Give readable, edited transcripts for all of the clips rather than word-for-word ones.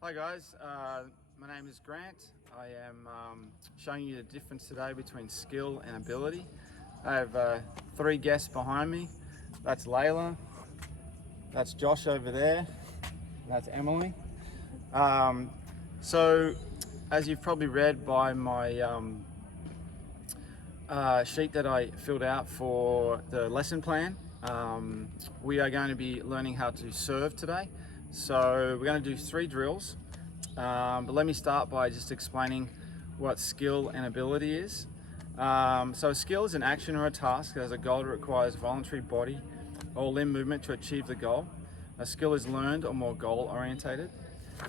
Hi guys, my name is Grant. I am showing you the difference today between skill and ability. I have three guests behind me. That's Layla, that's Josh over there, and that's Emily. So as you've probably read by my sheet that I filled out for the lesson plan, we are going to be learning how to serve today. So we're going to do 3 drills, but let me start by just explaining what skill and ability is. So a skill is an action or a task that has a goal that requires voluntary body or limb movement to achieve the goal. A skill is learned or more goal orientated,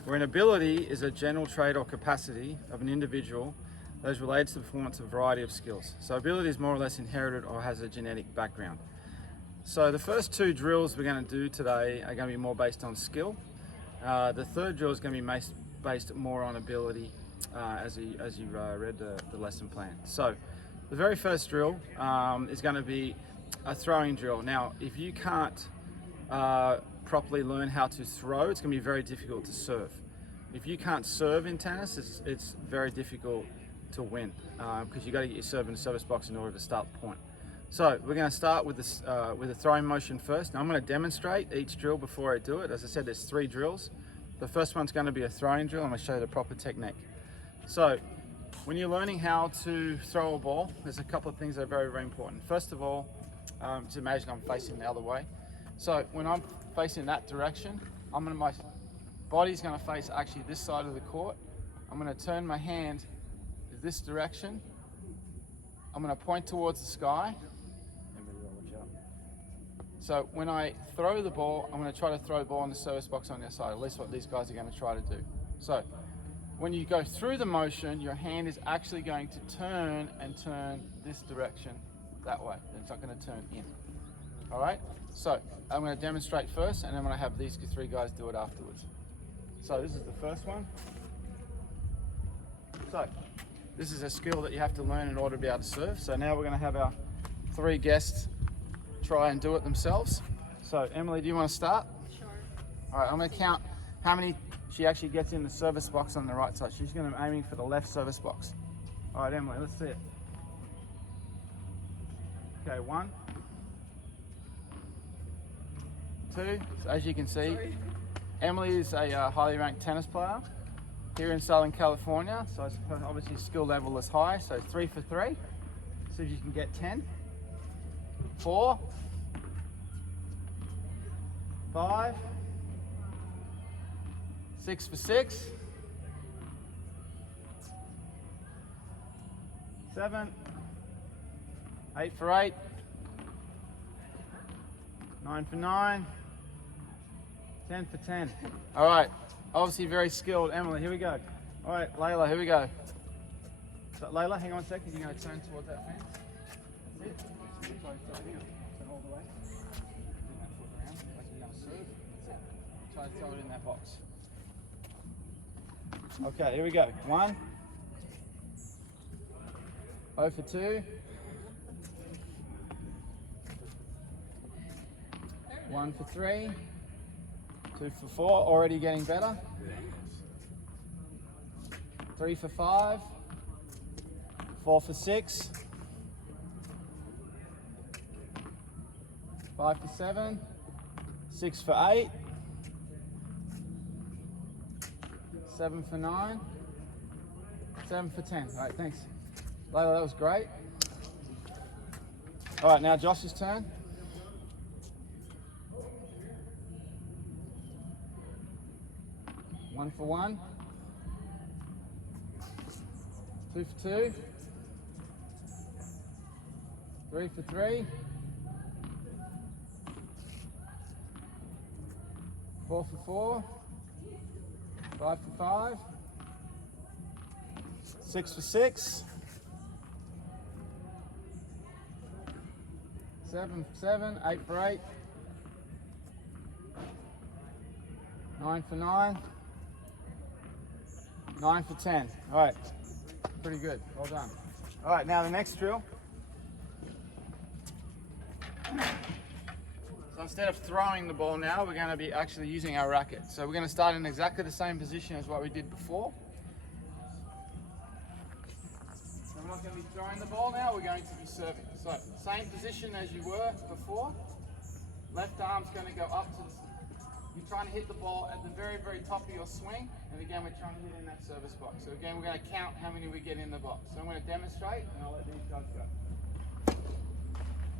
where an ability is a general trait or capacity of an individual that is related to the performance of a variety of skills. So ability is more or less inherited or has a genetic background. So the first 2 drills we're going to do today are going to be more based on skill. The third drill is going to be based more on ability, as you read the lesson plan. So the very first drill is going to be a throwing drill. Now, if you can't properly learn how to throw, it's going to be very difficult to serve. If you can't serve in tennis, it's very difficult to win, because you got to get your serve in the service box in order to start the point. So we're going to start with this with a throwing motion first. Now I'm going to demonstrate each drill before I do it. As I said, there's 3 drills. The first one's going to be a throwing drill. I'm going to show you the proper technique. So when you're learning how to throw a ball, there's a couple of things that are very, very important. First of all, just imagine I'm facing the other way. So when I'm facing that direction, my body's going to face actually this side of the court. I'm going to turn my hand this direction. I'm going to point towards the sky. So when I throw the ball, I'm going to try to throw the ball in the service box on the other side, at least what these guys are going to try to do. So when you go through the motion, your hand is actually going to turn this direction that way. It's not going to turn in. All right? So I'm going to demonstrate first, and I'm going to have these 3 guys do it afterwards. So this is the first one. So this is a skill that you have to learn in order to be able to serve. So now we're going to have our 3 guests try and do it themselves. So Emily, do you want to start? Sure. All right, I'm going to count how many she actually gets in the service box on the right side. She's going to be aiming for the left service box. All right, Emily, let's see it. Okay, 1, 2. So as you can see, Emily is a highly ranked tennis player here in Southern California, so obviously skill level is high. So 3 for 3. See if you can get 10. 4, 5, 6 for 6, 7, 8 for 8, 9 for 9, 10 for 10. All right, obviously very skilled. Emily, here we go. All right, Layla, here we go. So Layla, hang on a second. You're going to turn towards that fence. That's it. Try to throw it in. Turn all the way. Bring that foot around like you're going to serve. That's it. Try to throw it in that box. Okay, here we go. 1. 0 for 2. 1 for 3. 2 for 4. Already getting better. 3 for 5. 4 for 6. 5 for 7, 6 for 8, 7 for 9, 7 for 10. All right, thanks. Layla, that was great. All right, now Josh's turn. One for 1, 2 for 2, 3 for 3, 4 for 4, 5 for 5, 6 for 6, 7 for 7, 8 for 8, 9 for 9, 9 for 10. All right, pretty good, well done. All right, now the next drill. So instead of throwing the ball now, we're going to be actually using our racket. So we're going to start in exactly the same position as what we did before. So we're not going to be throwing the ball now, we're going to be serving. So same position as you were before. Left arm's going to go up to the... You're trying to hit the ball at the very, very top of your swing. And again, we're trying to hit in that service box. So again, we're going to count how many we get in the box. So I'm going to demonstrate and I'll let these guys go.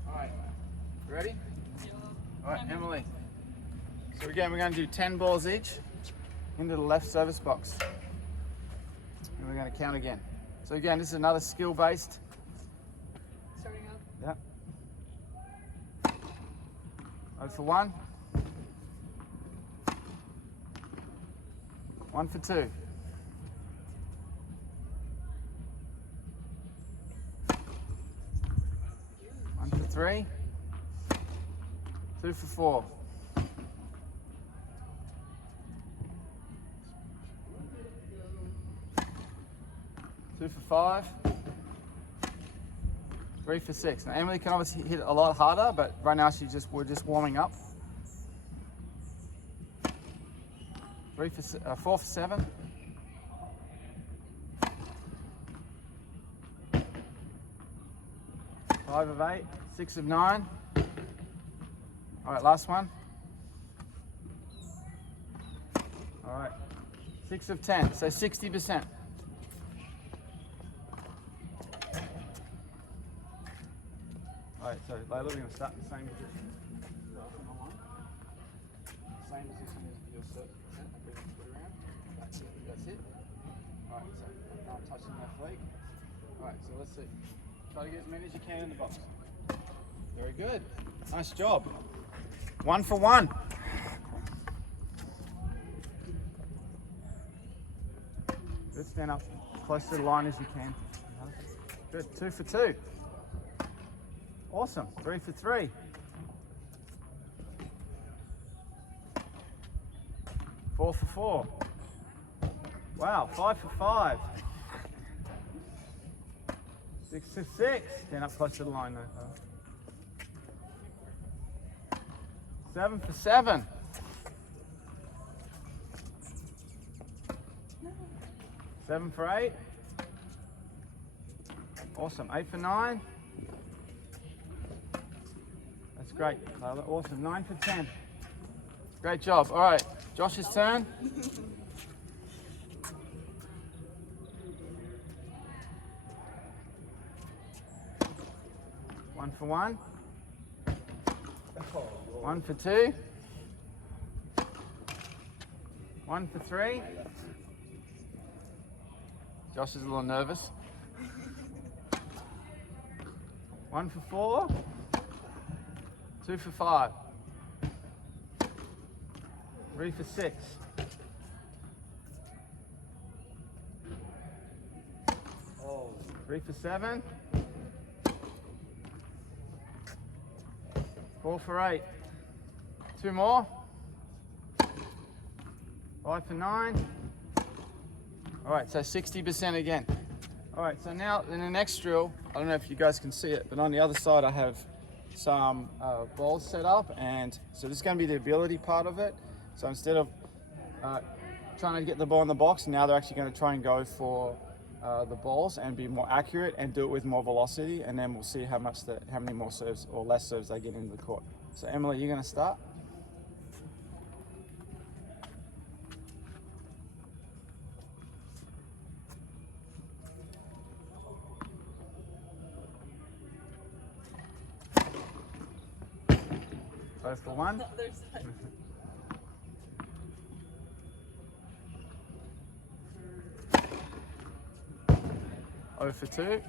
All right, ready? All right, Emily. So again, we're going to do 10 balls each into the left service box. And we're going to count again. So again, this is another skill-based. Starting up. Yeah. 0 for 1. 1 for 2. 1 for 3. 2 for 4. 2 for 5. 3 for 6. Now Emily can obviously hit it a lot harder, but right now we're just warming up. 4 for 7. 5 of 8. 6 of 9. All right, last one. All right, 6 of 10. So 60%. All right, so Layla, we're going to start in the same position. Same position as your serve. That's it. Alright, so not touching that leg. Alright, so let's see. Try to get as many as you can in the box. Very good. Nice job. 1 for 1. Good, stand up close to the line as you can. Good, 2 for 2. Awesome, 3 for 3. 4 for 4. Wow, 5 for 5. 6 for 6. Stand up close to the line though. 7 for 7. 7 for 8. Awesome, 8 for 9. That's great. Awesome, 9 for 10. Great job. All right, Josh's turn. 1 for 1. 1 for 2. 1 for 3. Josh is a little nervous. 1 for 4. 2 for 5. 3 for 6. 3 for 7. 4 for 8. 2 more. 5 for 9. All right, so 60% again. All right, so now in the next drill, I don't know if you guys can see it, but on the other side I have some balls set up, and so this is going to be the ability part of it. So instead of trying to get the ball in the box, now they're actually going to try and go for the balls and be more accurate and do it with more velocity, and then we'll see how many more serves or less serves they get into the court. So Emily, you're going to start. Both for 1. 0 for 2.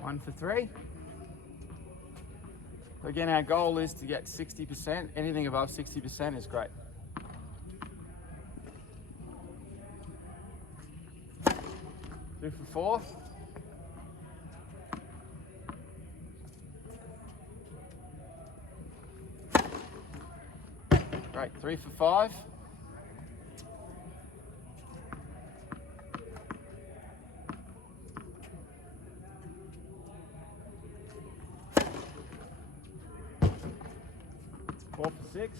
1 for 3. Again, our goal is to get 60%. Anything above 60% is great. 2 for 4. Great, 3 for 5. 6.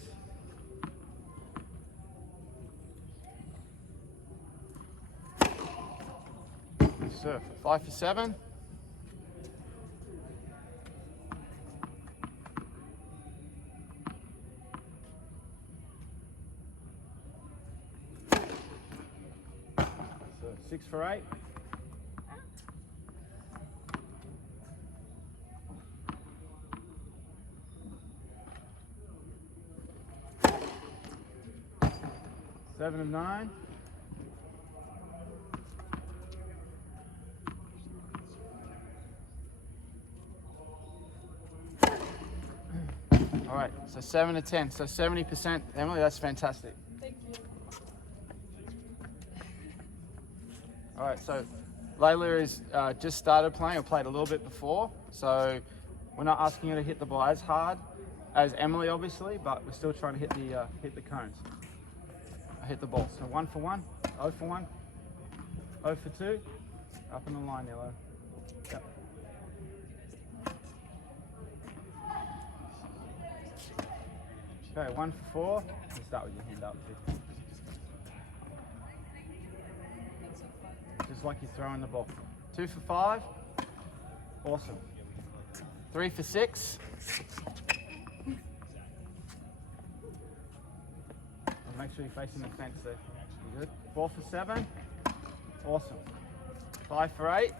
Serve. 5 for 7. So 6 for 8. Seven of 9. All right, so 7 to 10, so 70%. Emily, that's fantastic. Thank you. All right, so Layla is just started playing, or played a little bit before, so we're not asking her to hit the ball as hard as Emily, obviously, but we're still trying to hit the cones. I hit the ball. So 1 for 1, 0 for 1, 0 for 2, up in the line, Yellow. Yep. Okay, 1 for 4. Let's start with your hand up. Just like you're throwing the ball. 2 for 5. Awesome. 3 for 6. Make sure you're facing the fence there. You good? 4 for 7. Awesome. 5 for 8.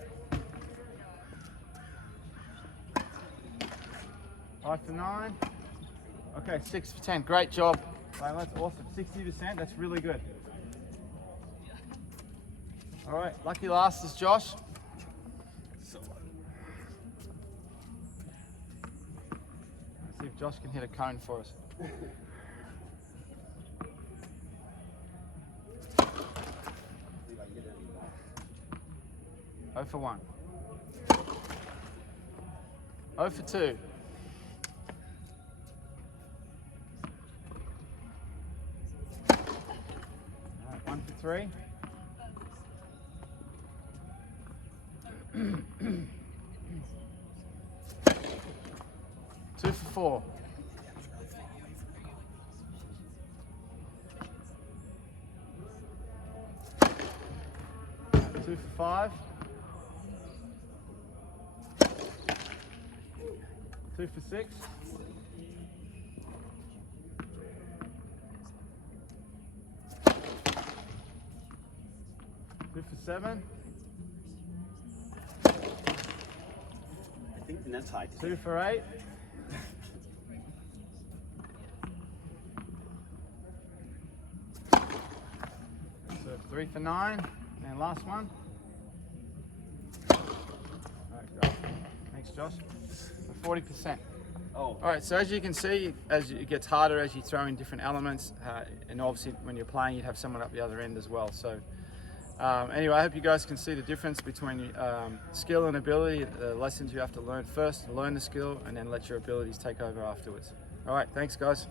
5 for 9. Okay, 6 for 10. Great job. Right, that's awesome. 60%. That's really good. All right, lucky last is Josh. Let's see if Josh can hit a cone for us. 0 for 1. 0 for 2. Alright, 1 for 3. 2 for 4. 2 for 5. 2 for 6. 2 for 7. I think the net's high. 2 for 8. 3 for 9. And last one. Alright, go. Thanks, Josh. 40%. Oh. All right, so as you can see, it gets harder as you throw in different elements, and obviously when you're playing, you'd have someone up the other end as well. So anyway, I hope you guys can see the difference between skill and ability, the lessons you have to learn first, learn the skill, and then let your abilities take over afterwards. All right, thanks guys.